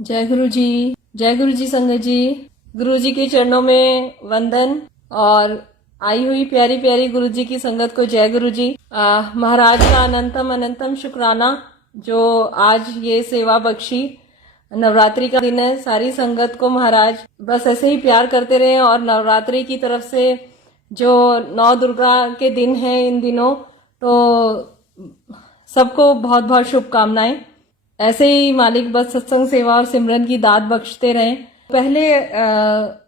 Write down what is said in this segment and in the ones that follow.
जय गुरु जी। जय गुरु जी संगत जी। गुरु जी के चरणों में वंदन और आई हुई प्यारी प्यारी गुरु जी की संगत को जय गुरु जी। महाराज का अनंतम अनंतम शुक्राना जो आज ये सेवा बख्शी। नवरात्रि का दिन है, सारी संगत को महाराज बस ऐसे ही प्यार करते रहे और नवरात्रि की तरफ से जो 9 दुर्गा के दिन है इन दिनों, तो सबको बहुत बहुत शुभकामनाएं। ऐसे ही मालिक बस सत्संग सेवा और सिमरन की दात बख्शते रहें। पहले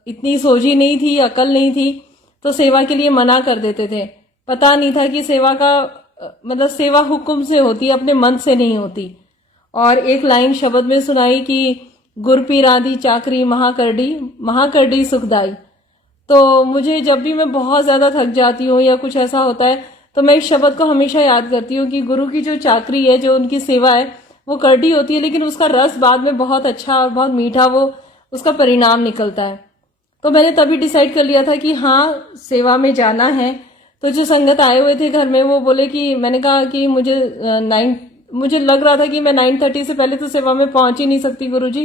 इतनी सोझी नहीं थी, अकल नहीं थी, तो सेवा के लिए मना कर देते थे। पता नहीं था कि सेवा का मतलब सेवा हुक्म से होती है, अपने मन से नहीं होती। और एक लाइन शब्द में सुनाई कि गुर पीरादी चाकरी महाकरडी सुखदाई। तो मुझे जब भी मैं बहुत ज्यादा थक जाती हूँ या कुछ ऐसा होता है तो मैं इस शब्द को हमेशा याद करती हूँ कि गुरु की जो चाकरी है, जो उनकी सेवा है, वो करडी होती है, लेकिन उसका रस बाद में बहुत अच्छा और बहुत मीठा वो उसका परिणाम निकलता है। तो मैंने तभी डिसाइड कर लिया था कि हाँ, सेवा में जाना है। तो जो संगत आए हुए थे घर में, वो बोले कि मैंने कहा कि मुझे लग रहा था कि मैं 9:30 से पहले तो सेवा में पहुंच ही नहीं सकती गुरुजी,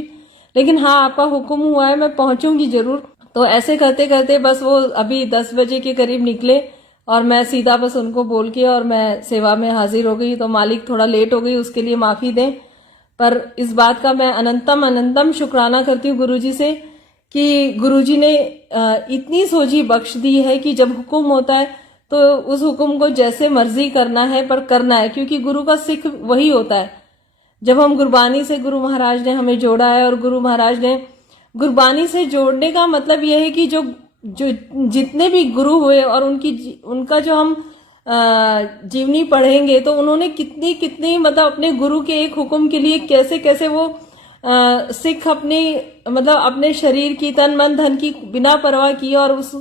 लेकिन हाँ, आपका हुक्म हुआ है, मैं पहुंचूंगी जरूर। तो ऐसे करते करते बस वो अभी 10 बजे के करीब निकले और मैं सीधा बस उनको बोल के और मैं सेवा में हाजिर हो गई। तो मालिक थोड़ा लेट हो गई, उसके लिए माफी दें, पर इस बात का मैं अनंतम अनंतम शुक्राना करती हूँ गुरुजी से कि गुरुजी ने इतनी सोझी बख्श दी है कि जब हुक्म होता है तो उस हुक्म को जैसे मर्जी करना है, पर करना है, क्योंकि गुरु का सिख वही होता है। जब हम गुरबानी से, गुरु महाराज ने हमें जोड़ा है, और गुरु महाराज ने गुरबानी से जोड़ने का मतलब यह है कि जो जितने भी गुरु हुए और उनका जो हम जीवनी पढ़ेंगे तो उन्होंने कितनी कितनी मतलब अपने गुरु के एक हुक्म के लिए कैसे कैसे वो सिख अपने शरीर की, तन मन धन की बिना परवाह की और उस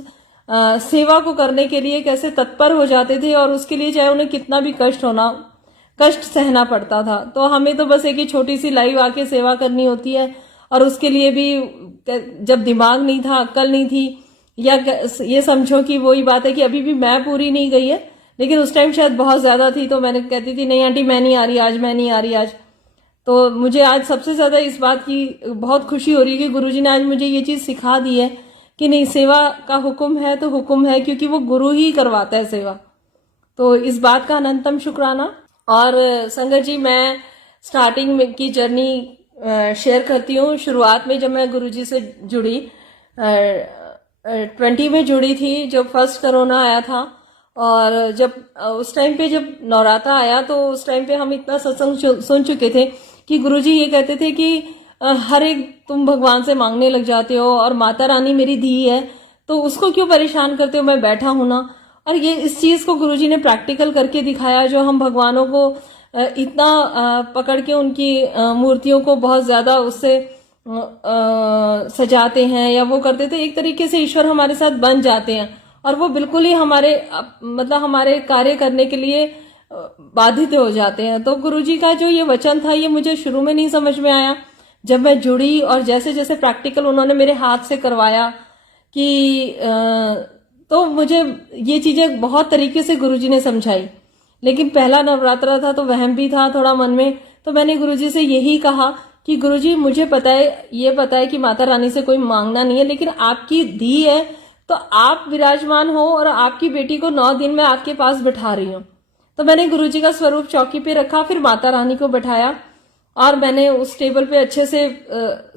सेवा को करने के लिए कैसे तत्पर हो जाते थे, और उसके लिए चाहे उन्हें कितना भी कष्ट सहना पड़ता था। तो हमें तो बस एक ही छोटी सी लाइव आके सेवा करनी होती है, और उसके लिए भी जब दिमाग नहीं था, अक्ल नहीं थी, या ये समझो कि वही बात है कि अभी भी मैं पूरी नहीं गई है, लेकिन उस टाइम शायद बहुत ज्यादा थी। तो मैंने कहती थी नहीं आंटी, मैं नहीं आ रही आज, मैं नहीं आ रही आज। तो मुझे आज सबसे ज्यादा इस बात की बहुत खुशी हो रही है कि गुरुजी ने आज मुझे ये चीज सिखा दी है कि नहीं, सेवा का हुक्म है तो हुक्म है, क्योंकि वो गुरु ही करवाता है सेवा। तो इस बात का अनंतम शुक्राना। और संगत जी, मैं स्टार्टिंग की जर्नी शेयर करती हूँ। शुरुआत में जब मैं गुरुजी से जुड़ी 20 में जुड़ी थी, जब फर्स्ट कोरोना आया था, और जब उस टाइम पे जब नवरात्रा आया तो उस टाइम पे हम इतना सत्संग सुन चुके थे कि गुरुजी ये कहते थे कि हर एक तुम भगवान से मांगने लग जाते हो, और माता रानी मेरी धी है तो उसको क्यों परेशान करते हो, मैं बैठा हूं ना। और ये इस चीज को गुरुजी ने प्रैक्टिकल करके दिखाया। जो हम भगवानों को इतना पकड़ के उनकी मूर्तियों को बहुत ज्यादा उससे सजाते हैं या वो करते थे, एक तरीके से ईश्वर हमारे साथ बन जाते हैं, और वो बिल्कुल ही हमारे कार्य करने के लिए बाधित हो जाते हैं। तो गुरुजी का जो ये वचन था, ये मुझे शुरू में नहीं समझ में आया। जब मैं जुड़ी और जैसे जैसे प्रैक्टिकल उन्होंने मेरे हाथ से करवाया कि तो मुझे ये चीजें बहुत तरीके से गुरुजी ने समझाई। लेकिन पहला नवरात्रा था तो वहम भी था थोड़ा मन में। तो मैंने गुरुजी से यही कहा कि गुरुजी, मुझे पता है कि माता रानी से कोई मांगना नहीं है, लेकिन आपकी धी है तो आप विराजमान हो, और आपकी बेटी को 9 दिन में आपके पास बिठा रही हूँ। तो मैंने गुरुजी का स्वरूप चौकी पे रखा, फिर माता रानी को बैठाया, और मैंने उस टेबल पे अच्छे से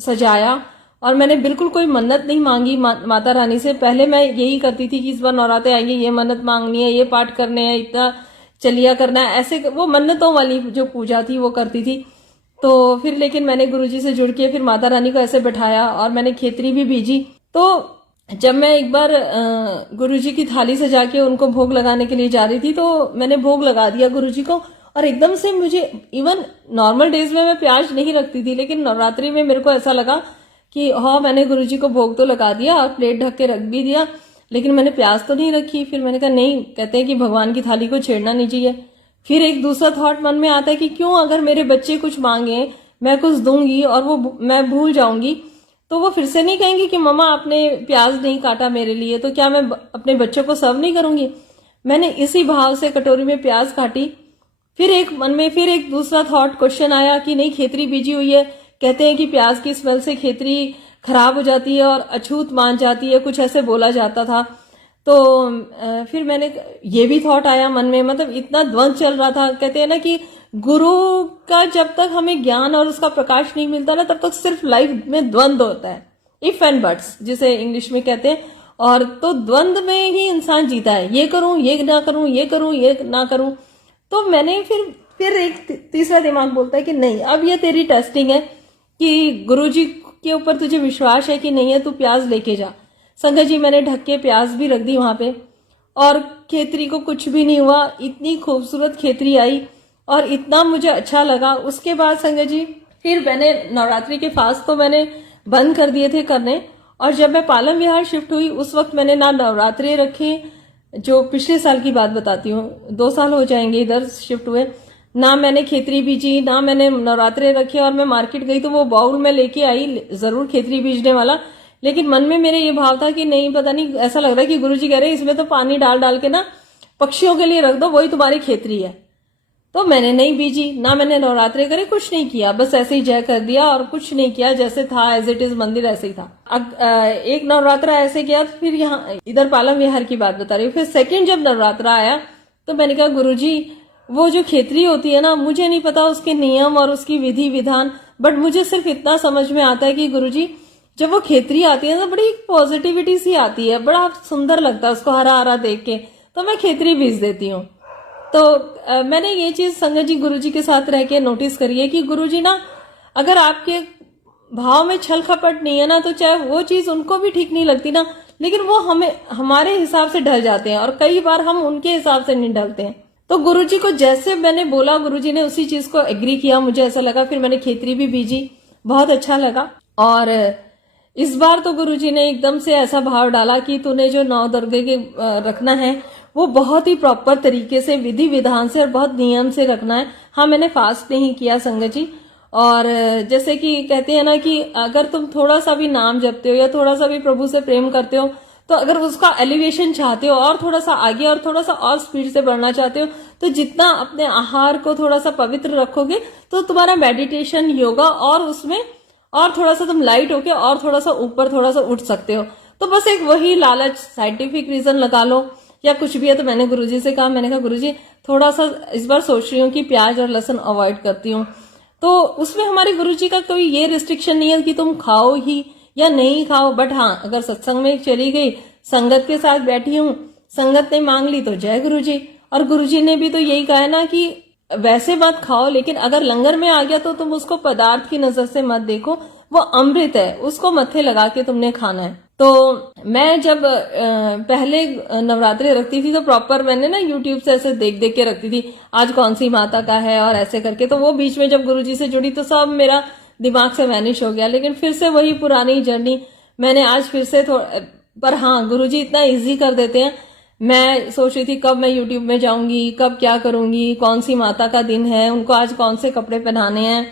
सजाया, और मैंने बिल्कुल कोई मन्नत नहीं मांगी माता रानी से। पहले मैं यही करती थी कि इस बार नवरात्रे आएंगे, ये मन्नत मांगनी है, ये पाठ करने हैं, इतना चलिया करना है, ऐसे वो मन्नतों वाली जो पूजा थी वो करती थी। तो फिर लेकिन मैंने गुरुजी से जुड़ के फिर माता रानी को ऐसे बैठाया, और मैंने खेतरी भी भेजी। तो जब मैं एक बार गुरुजी की थाली सजा के उनको भोग लगाने के लिए जा रही थी, तो मैंने भोग लगा दिया गुरुजी को, और एकदम से मुझे, इवन नॉर्मल डेज में मैं प्याज नहीं रखती थी, लेकिन नवरात्रि में मेरे को ऐसा लगा कि हाँ, मैंने गुरुजी को भोग तो लगा दिया और प्लेट ढक के रख भी दिया, लेकिन मैंने प्याज तो नहीं रखी। फिर मैंने कहा नहीं, कहते हैं कि भगवान की थाली को छेड़ना नहीं चाहिए। फिर एक दूसरा थॉट मन में आता है कि क्यों, अगर मेरे बच्चे कुछ मांगे, मैं कुछ दूंगी और वो मैं भूल जाऊंगी, तो वो फिर से नहीं कहेंगे कि मम्मा आपने प्याज नहीं काटा मेरे लिए, तो क्या मैं अपने बच्चों को सर्व नहीं करूंगी। मैंने इसी भाव से कटोरी में प्याज काटी। फिर एक मन में फिर एक दूसरा थॉट क्वेश्चन आया कि नहीं, खेतरी बीजी हुई है, कहते हैं कि प्याज की स्मेल से खेतरी खराब हो जाती है और अछूत मान जाती है, कुछ ऐसे बोला जाता था। तो फिर मैंने ये भी थॉट आया मन में, मतलब इतना द्वंद चल रहा था। कहते हैं ना कि गुरु का जब तक हमें ज्ञान और उसका प्रकाश नहीं मिलता ना, तब तक सिर्फ लाइफ में द्वंद होता है, इफ एंड बट्स जिसे इंग्लिश में कहते हैं। और तो द्वंद में ही इंसान जीता है, ये करूं ये ना करूं, ये करूं ये ना करूं। तो मैंने फिर एक तीसरा दिमाग बोलता है कि नहीं, अब ये तेरी टेस्टिंग है कि गुरुजी के ऊपर तुझे विश्वास है कि नहीं है, तू प्याज लेके जा। संगत जी, मैंने ढक के प्याज भी रख दी वहां पे, और खेतरी को कुछ भी नहीं हुआ। इतनी खूबसूरत खेतरी आई और इतना मुझे अच्छा लगा। उसके बाद संगत जी फिर मैंने नवरात्रि के फास्ट तो मैंने बंद कर दिए थे करने, और जब मैं पालम विहार शिफ्ट हुई उस वक्त मैंने ना नवरात्रि रखे, जो पिछले साल की बात बताती हूँ, 2 साल हो जाएंगे इधर शिफ्ट हुए, ना मैंने खेतरी बीजी, ना मैंने नवरात्रे रखे। और मैं मार्केट गई तो वो बाउल में लेके आई, जरूर खेतरी बीजने वाला, लेकिन मन में मेरे ये भाव था कि नहीं, पता नहीं, ऐसा लग रहा है कि गुरुजी कह रहे हैं इसमें तो पानी डाल डाल के ना पक्षियों के लिए रख दो, वही तुम्हारी खेतरी है। तो मैंने नहीं बीजी, ना मैंने नवरात्रे करे, कुछ नहीं किया, बस ऐसे ही जय कर दिया और कुछ नहीं किया, जैसे था एज इट इज मंदिर ऐसे ही था। एक नवरात्रा ऐसे किया। फिर यहाँ इधर पालम विहार की बात बता रही हूँ। फिर सेकंड जब नवरात्रा आया तो मैंने कहा गुरुजी, वो जो खेतरी होती है ना, मुझे नहीं पता उसके नियम और उसकी विधि विधान, बट मुझे सिर्फ इतना समझ में आता है कि गुरुजी जब वो खेतरी आती है ना, बड़ी पॉजिटिविटी सी आती है, बड़ा सुंदर लगता है उसको हरा हरा देख के, तो मैं खेतरी बीज देती हूँ। तो मैंने ये चीज संगत जी गुरुजी के साथ रह के नोटिस करी है कि गुरुजी ना, अगर आपके भाव में छल कपट नहीं है ना, तो चाहे वो चीज उनको भी ठीक नहीं लगती ना, लेकिन वो हमें हमारे हिसाब से ढल जाते हैं, और कई बार हम उनके हिसाब से नहीं ढलते हैं। तो गुरुजी को जैसे मैंने बोला, गुरुजी ने उसी चीज को एग्री किया, मुझे ऐसा लगा। फिर मैंने खेतरी भी बीजी, बहुत अच्छा लगा। और इस बार तो गुरुजी ने एकदम से ऐसा भाव डाला कि तूने जो 9 दुर्गे के रखना है वो बहुत ही प्रॉपर तरीके से, विधि विधान से और बहुत नियम से रखना है। हाँ, मैंने फास्ट नहीं किया संगत जी। और जैसे कि कहते हैं ना कि अगर तुम थोड़ा सा भी नाम जपते हो या थोड़ा सा भी प्रभु से प्रेम करते हो, तो अगर उसका एलिवेशन चाहते हो और थोड़ा सा आगे और थोड़ा सा और स्पीड से बढ़ना चाहते हो, तो जितना अपने आहार को थोड़ा सा पवित्र रखोगे तो तुम्हारा मेडिटेशन, योगा और उसमें और थोड़ा सा तुम लाइट होके और थोड़ा सा ऊपर थोड़ा सा उठ सकते हो। तो बस एक वही लालच, साइंटिफिक रीजन लगा लो या कुछ भी है। तो मैंने गुरुजी से कहा, मैंने कहा गुरुजी थोड़ा सा इस बार सोच रही हूँ कि प्याज और लहसुन अवॉइड करती हूँ। तो उसमें हमारे गुरुजी का कोई ये रिस्ट्रिक्शन नहीं है कि तुम खाओ ही या नहीं खाओ, बट हाँ, अगर सत्संग में चली गई, संगत के साथ बैठी हूँ, संगत ने मांग ली तो जय गुरुजी। और गुरुजी ने भी तो यही कहा है ना कि वैसे मत खाओ, लेकिन अगर लंगर में आ गया तो तुम उसको पदार्थ की नजर से मत देखो, वो अमृत है, उसको मत्थे लगा के तुमने खाना है। तो मैं जब पहले नवरात्रि रखती थी तो प्रॉपर मैंने ना यूट्यूब से ऐसे देख देख के रखती थी, आज कौन सी माता का है और ऐसे करके। तो वो बीच में जब गुरुजी से जुड़ी तो सब मेरा दिमाग से वैनिश हो गया, लेकिन फिर से वही पुरानी जर्नी मैंने आज फिर से पर हाँ, गुरुजी इतना इजी कर देते हैं। मैं सोच रही थी कब मैं यूट्यूब में जाऊंगी, कब क्या करूंगी, कौन सी माता का दिन है, उनको आज कौन से कपड़े पहनाने हैं,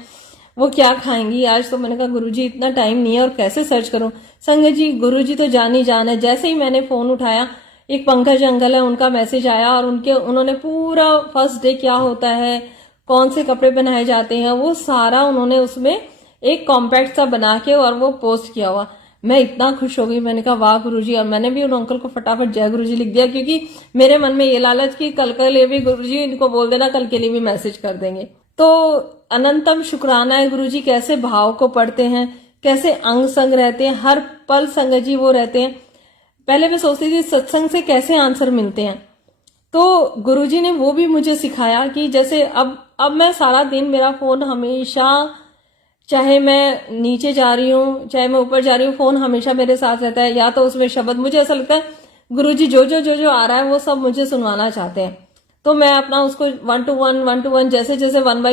वो क्या खाएंगी आज। तो मैंने कहा गुरुजी इतना टाइम नहीं है और कैसे सर्च करूं। संगत जी, गुरुजी तो जान ही जान है। जैसे ही मैंने फोन उठाया, एक पंकज अंकल है, उनका मैसेज आया और उन्होंने पूरा फर्स्ट डे क्या होता है, कौन से कपड़े पहनाए जाते हैं, वो सारा उन्होंने उसमें एक कॉम्पैक्ट सा बना के और वो पोस्ट किया हुआ। मैं इतना खुश हो गई, मैंने कहा वाह गुरुजी। और मैंने भी उन अंकल को फटाफट जय गुरुजी लिख दिया, क्योंकि मेरे मन में ये लालच कि कल के लिए भी गुरुजी इनको बोल देना, कल के लिए भी मैसेज कर देंगे। तो अनंतम शुक्राना है गुरुजी, कैसे भाव को पढ़ते हैं, कैसे अंग संग रहते हैं, हर पल संग जी वो रहते हैं। पहले मैं सोचती थी सत्संग से कैसे आंसर मिलते हैं, तो गुरुजी ने वो भी मुझे सिखाया कि जैसे अब मैं सारा दिन, मेरा फोन हमेशा, चाहे मैं नीचे जा रही हूँ चाहे मैं ऊपर जा रही हूँ, फोन हमेशा मेरे साथ रहता है। या तो उसमें शब्द, मुझे ऐसा लगता है गुरुजी जो आ रहा है वो सब मुझे सुनवाना चाहते हैं, तो मैं अपना उसको 1 to 1 जैसे जैसे 1 by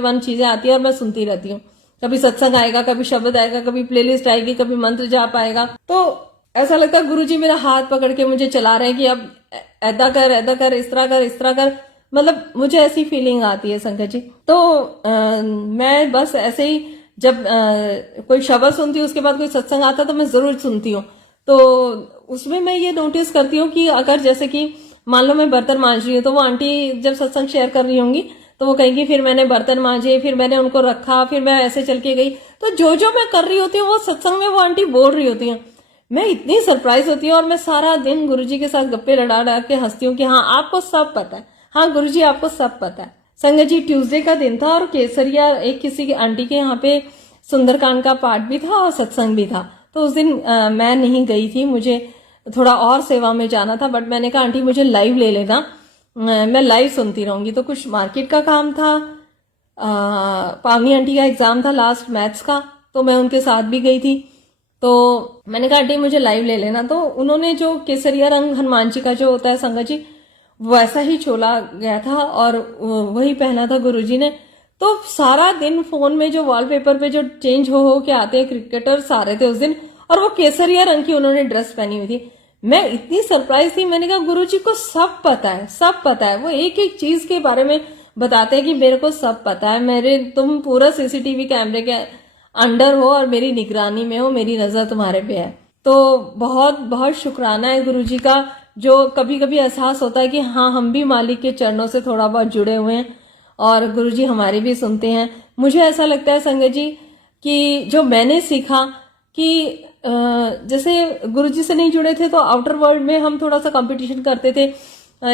1 चीजें आती है और मैं सुनती रहती हूँ। कभी सत्संग आएगा, कभी शब्द आएगा, कभी प्लेलिस्ट आएगी, कभी मंत्र जाप आएगा। तो ऐसा लगता है गुरुजी मेरा हाथ पकड़ के मुझे चला रहे हैं कि अब ऐदा कर, इस तरह कर, मतलब मुझे ऐसी फीलिंग आती है संकट जी। तो मैं बस ऐसे ही जब कोई शब्द सुनती हूँ, उसके बाद कोई सत्संग आता तो मैं जरूर सुनती हूँ। तो उसमें मैं ये नोटिस करती हूँ कि अगर जैसे कि मान लो मैं बर्तन मांज रही हूँ, तो वो आंटी जब सत्संग शेयर कर रही होंगी तो वो कहेंगी फिर मैंने बर्तन मांजे, फिर मैंने उनको रखा, फिर मैं ऐसे चल के गई। तो जो जो मैं कर रही होती हूँ वो सत्संग में वो आंटी बोल रही होती हैं। मैं इतनी सरप्राइज होती हूँ और मैं सारा दिन गुरुजी के साथ गप्पे लड़ा के हंसती हूँ कि हाँ आपको सब पता है, हाँ गुरुजी आपको सब पता है। संगत जी ट्यूसडे का दिन था और केसरिया एक किसी की आंटी के यहाँ पे सुंदरकांड का पाठ भी था और सत्संग भी था। तो उस दिन मैं नहीं गई थी, मुझे थोड़ा और सेवा में जाना था, बट मैंने कहा आंटी मुझे लाइव ले लेना, मैं लाइव सुनती रहूंगी। तो कुछ मार्केट का काम था, पावनी आंटी का एग्जाम था लास्ट मैथ्स का, तो मैं उनके साथ भी गई थी। तो मैंने कहा आंटी मुझे लाइव ले लेना। तो उन्होंने जो केसरिया रंग हनुमान जी का जो होता है संगत जी, वैसा ही चोला गया था और वही पहना था गुरुजी ने। तो सारा दिन फोन में जो वॉलपेपर पे जो चेंज हो के आते हैं क्रिकेटर सारे थे उस दिन, और वो केसरिया रंग की उन्होंने ड्रेस पहनी हुई थी। मैं इतनी सरप्राइज थी, मैंने कहा गुरुजी को सब पता है, सब पता है। वो एक एक चीज के बारे में बताते हैं कि मेरे को सब पता है, तुम पूरा सीसीटीवी कैमरे के अंडर हो और मेरी निगरानी में हो, मेरी नजर तुम्हारे पे है। तो बहुत बहुत शुक्राना है गुरुजी का, जो कभी कभी एहसास होता है कि हाँ हम भी मालिक के चरणों से थोड़ा बहुत जुड़े हुए हैं और गुरुजी हमारी भी सुनते हैं। मुझे ऐसा लगता है संगत जी कि जो मैंने सीखा कि जैसे गुरुजी से नहीं जुड़े थे तो आउटर वर्ल्ड में हम थोड़ा सा कंपटीशन करते थे,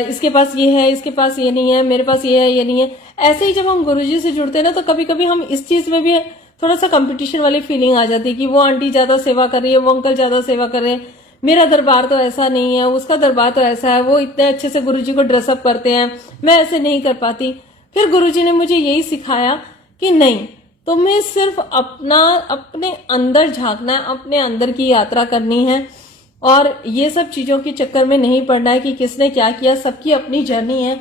इसके पास ये है, इसके पास ये नहीं है, मेरे पास ये है, ये नहीं है। ऐसे ही जब हम गुरुजी से जुड़ते हैं ना तो कभी कभी हम इस चीज में भी थोड़ा सा कंपटीशन वाली फीलिंग आ जाती है कि वो आंटी ज्यादा सेवा कर रही है, वो अंकल ज्यादा सेवा कर रहे हैं, मेरा दरबार तो ऐसा नहीं है, उसका दरबार तो ऐसा है, वो इतने अच्छे से गुरुजी को ड्रेसअप करते हैं, मैं ऐसे नहीं कर पाती। फिर गुरुजी ने मुझे यही सिखाया कि नहीं, तुम्हें सिर्फ अपने अंदर झांकना है, अपने अंदर की यात्रा करनी है और ये सब चीजों के चक्कर में नहीं पड़ना है कि किसने क्या किया। सबकी अपनी जर्नी है,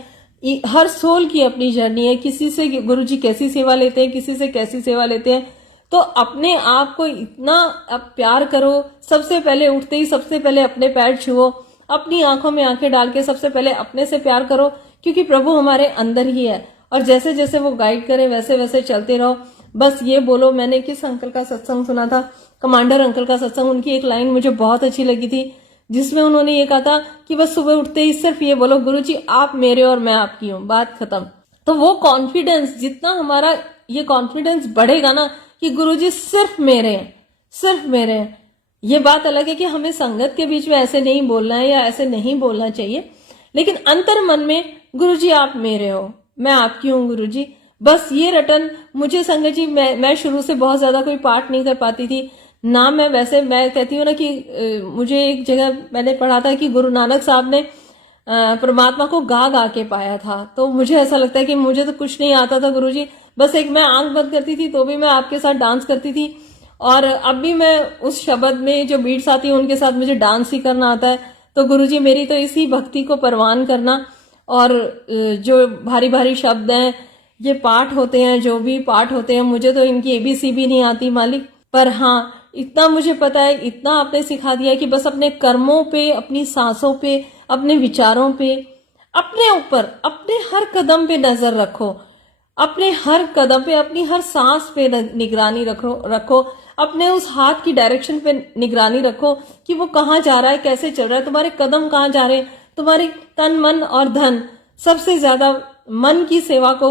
हर सोल की अपनी जर्नी है। किसी से गुरुजी कैसी सेवा लेते हैं, किसी से कैसी सेवा लेते हैं। तो अपने आप को इतना अब प्यार करो, सबसे पहले उठते ही सबसे पहले अपने पैर छुओ, अपनी आंखों में आंखें डाल के सबसे पहले अपने से प्यार करो, क्योंकि प्रभु हमारे अंदर ही है और जैसे जैसे वो गाइड करे वैसे वैसे चलते रहो। बस ये बोलो, मैंने किस अंकल का सत्संग सुना था, कमांडर अंकल का सत्संग, उनकी एक लाइन मुझे बहुत अच्छी लगी थी जिसमें उन्होंने ये कहा था कि बस सुबह उठते ही सिर्फ ये बोलो गुरुजी आप मेरे और मैं आपकी हूँ, बात खत्म। तो वो कॉन्फिडेंस, जितना हमारा ये कॉन्फिडेंस बढ़ेगा ना कि गुरुजी सिर्फ मेरे हैं, सिर्फ मेरे हैं। ये बात अलग है कि हमें संगत के बीच में ऐसे नहीं बोलना है या ऐसे नहीं बोलना चाहिए, लेकिन अंतर मन में गुरुजी आप मेरे हो, मैं आपकी हूँ गुरुजी। बस ये रटन मुझे संगत जी, मैं शुरू से बहुत ज्यादा कोई पाठ नहीं कर पाती थी ना, मैं वैसे मैं कहती हूँ ना कि मुझे एक जगह मैंने पढ़ा था कि गुरु नानक साहब ने परमात्मा को गा गा के पाया था। तो मुझे ऐसा लगता है कि मुझे तो कुछ नहीं आता था गुरुजी, बस एक मैं आंख बंद करती थी तो भी मैं आपके साथ डांस करती थी, और अब भी मैं उस शब्द में जो बीट्स आती है उनके साथ मुझे डांस ही करना आता है। तो गुरुजी मेरी तो इसी भक्ति को परवान करना, और जो भारी भारी शब्द हैं, ये पाठ होते हैं, जो भी पाठ होते हैं, मुझे तो इनकी एबीसी भी नहीं आती मालिक, पर हाँ इतना मुझे पता है, इतना आपने सिखा दिया है कि बस अपने कर्मों पे, अपनी सांसों पे, अपने विचारों पे, अपने ऊपर, अपने हर कदम पे नजर रखो, अपने हर कदम पे, अपनी हर सांस पे निगरानी रखो, अपने उस हाथ की डायरेक्शन पे निगरानी रखो कि वो कहाँ जा रहा है, कैसे चल रहा है, तुम्हारे कदम कहाँ जा रहे हैं। तुम्हारे तन मन और धन, सबसे ज्यादा मन की सेवा को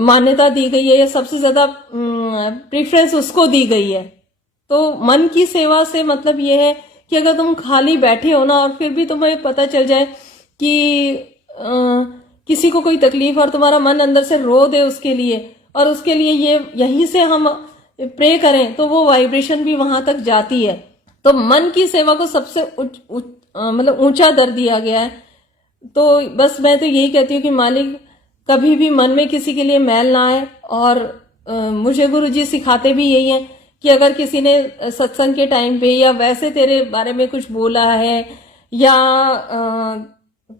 मान्यता दी गई है, या सबसे ज्यादा प्रेफरेंस उसको दी गई है। तो मन की सेवा से मतलब ये है कि अगर तुम खाली बैठे हो ना और फिर भी तुम्हें पता चल जाए कि किसी को कोई तकलीफ और तुम्हारा मन अंदर से रो दे उसके लिए, और उसके लिए ये यहीं से हम प्रे करें तो वो वाइब्रेशन भी वहां तक जाती है। तो मन की सेवा को सबसे मतलब ऊंचा दर दिया गया है। तो बस मैं तो यही कहती हूँ कि मालिक कभी भी मन में किसी के लिए मैल ना आए, और मुझे गुरुजी सिखाते भी यही है कि अगर किसी ने सत्संग के टाइम पे या वैसे तेरे बारे में कुछ बोला है या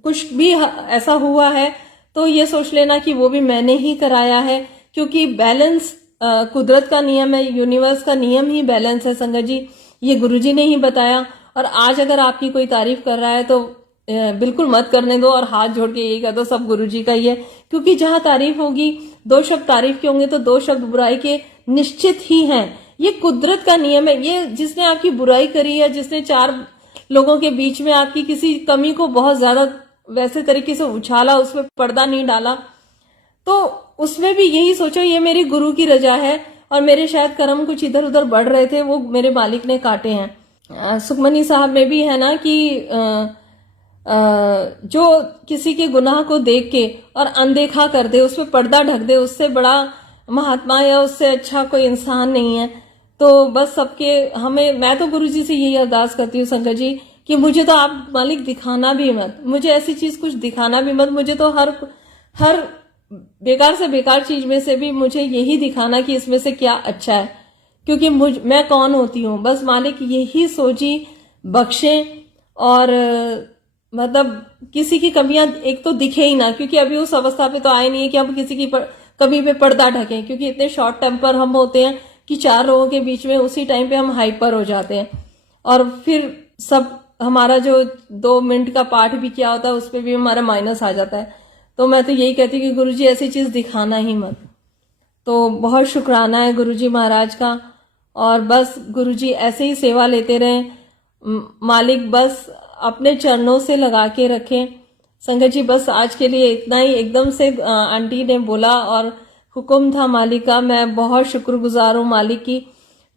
कुछ भी ऐसा हुआ है, तो ये सोच लेना कि वो भी मैंने ही कराया है, क्योंकि बैलेंस कुदरत का नियम है, यूनिवर्स का नियम ही बैलेंस है संगत जी, ये गुरुजी ने ही बताया। और आज अगर आपकी कोई तारीफ कर रहा है तो बिल्कुल मत करने दो, और हाथ जोड़ के यही कह दो सब गुरुजी का ही है, क्योंकि जहां तारीफ होगी, 2 शब्द तारीफ के होंगे तो 2 शब्द बुराई के निश्चित ही हैं। ये कुदरत का नियम है। ये जिसने आपकी बुराई करी है, जिसने 4 लोगों के बीच में आपकी किसी कमी को बहुत ज्यादा वैसे तरीके से उछाला, उसमें पर्दा नहीं डाला, तो उसमें भी यही सोचो ये मेरी गुरु की रजा है और मेरे शायद कर्म कुछ इधर उधर बढ़ रहे थे, वो मेरे मालिक ने काटे हैं। सुखमनी साहब में भी है ना कि जो किसी के गुनाह को देख के और अनदेखा कर दे, उस पर पर्दा ढक दे, उससे बड़ा महात्मा या उससे अच्छा कोई इंसान नहीं है। तो बस सबके हमें, मैं तो गुरु जी से यही अरदास करती हूँ संगत जी कि मुझे तो आप मालिक दिखाना भी मत, मुझे ऐसी चीज कुछ दिखाना भी मत, मुझे तो हर बेकार से बेकार चीज में से भी मुझे यही दिखाना कि इसमें से क्या अच्छा है, क्योंकि मैं कौन होती हूँ। बस मालिक यही सोची बख्शे और मतलब किसी की कमियां एक तो दिखे ही ना, क्योंकि अभी उस अवस्था पे तो आए नहीं है कि हम किसी की कमी पे पर्दा ढकें, क्योंकि इतने शॉर्ट टेम्पर हम होते हैं कि 4 लोगों के बीच में उसी टाइम पे हम हाइपर हो जाते हैं और फिर सब हमारा जो 2 मिनट का पाठ भी किया होता है उस पर भी हमारा माइनस आ जाता है। तो मैं तो यही कहती कि गुरुजी ऐसी चीज दिखाना ही मत। तो बहुत शुक्राना है गुरुजी महाराज का, और बस गुरुजी ऐसे ही सेवा लेते रहें, मालिक बस अपने चरणों से लगा के रखें। संगत जी बस आज के लिए इतना ही। एकदम से आंटी ने बोला और हुक्म था मालिक का, मैं बहुत शुक्रगुजार हूँ मालिक की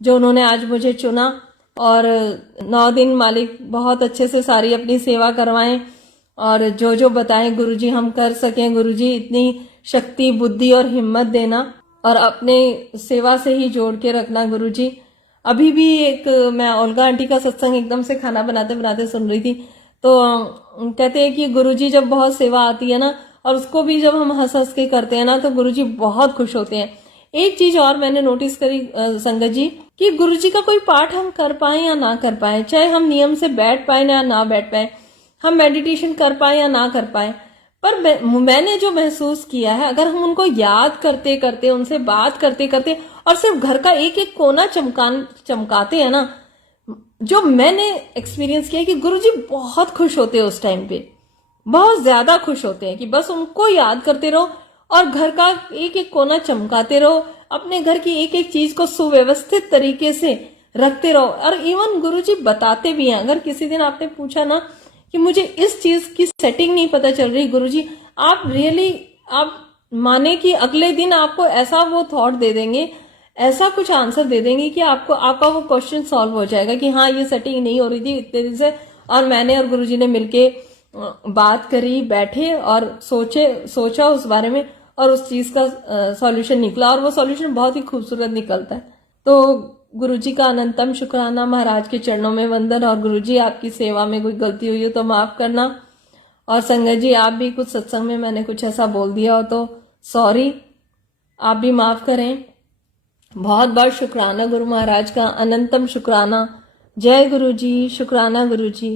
जो उन्होंने आज मुझे चुना और 9 दिन मालिक बहुत अच्छे से सारी अपनी सेवा करवाएं और जो जो बताएं गुरुजी हम कर सकें। गुरुजी इतनी शक्ति बुद्धि और हिम्मत देना और अपने सेवा से ही जोड़ के रखना गुरुजी। अभी भी एक मैं ओल्गा आंटी का सत्संग एकदम से खाना बनाते बनाते सुन रही थी, तो कहते हैं कि गुरुजी जब बहुत सेवा आती है ना और उसको भी जब हम हंस हंस के करते हैं ना तो गुरुजी बहुत खुश होते हैं। एक चीज और मैंने नोटिस करी संगत जी कि गुरुजी का कोई पाठ हम कर पाए या ना कर पाए, चाहे हम नियम से बैठ पाए या ना बैठ पाए, हम मेडिटेशन कर पाए या ना कर पाए, पर मैंने जो महसूस किया है अगर हम उनको याद करते करते उनसे बात करते करते और सिर्फ घर का एक एक कोना चमकाते हैं ना, जो मैंने एक्सपीरियंस किया कि गुरुजी बहुत खुश होते हैं उस टाइम पे, बहुत ज्यादा खुश होते हैं कि बस उनको याद करते रहो और घर का एक एक कोना चमकाते रहो, अपने घर की एक एक चीज को सुव्यवस्थित तरीके से रखते रहो। और इवन गुरुजी बताते भी हैं, अगर किसी दिन आपने पूछा ना कि मुझे इस चीज की सेटिंग नहीं पता चल रही गुरुजी, आप रियली आप माने कि अगले दिन आपको ऐसा वो थॉट दे देंगे, ऐसा कुछ आंसर दे देंगे कि आपको आपका वो क्वेश्चन सॉल्व हो जाएगा कि हाँ ये सेटिंग नहीं हो रही थी इतने दिन से, और मैंने और गुरुजी ने मिलके बात करी, बैठे और सोचा उस बारे में और उस चीज का सॉल्यूशन निकला और वो सॉल्यूशन बहुत ही खूबसूरत निकलता है। तो गुरुजी का अनंतम शुक्राना, महाराज के चरणों में वंदन। और गुरुजी आपकी सेवा में कोई गलती हुई हो तो माफ करना, और संगत जी आप भी कुछ सत्संग में मैंने कुछ ऐसा बोल दिया हो तो सॉरी, आप भी माफ करें। बहुत बहुत शुक्राना गुरु महाराज का, अनंतम शुक्राना। जय गुरुजी, शुक्राना गुरुजी।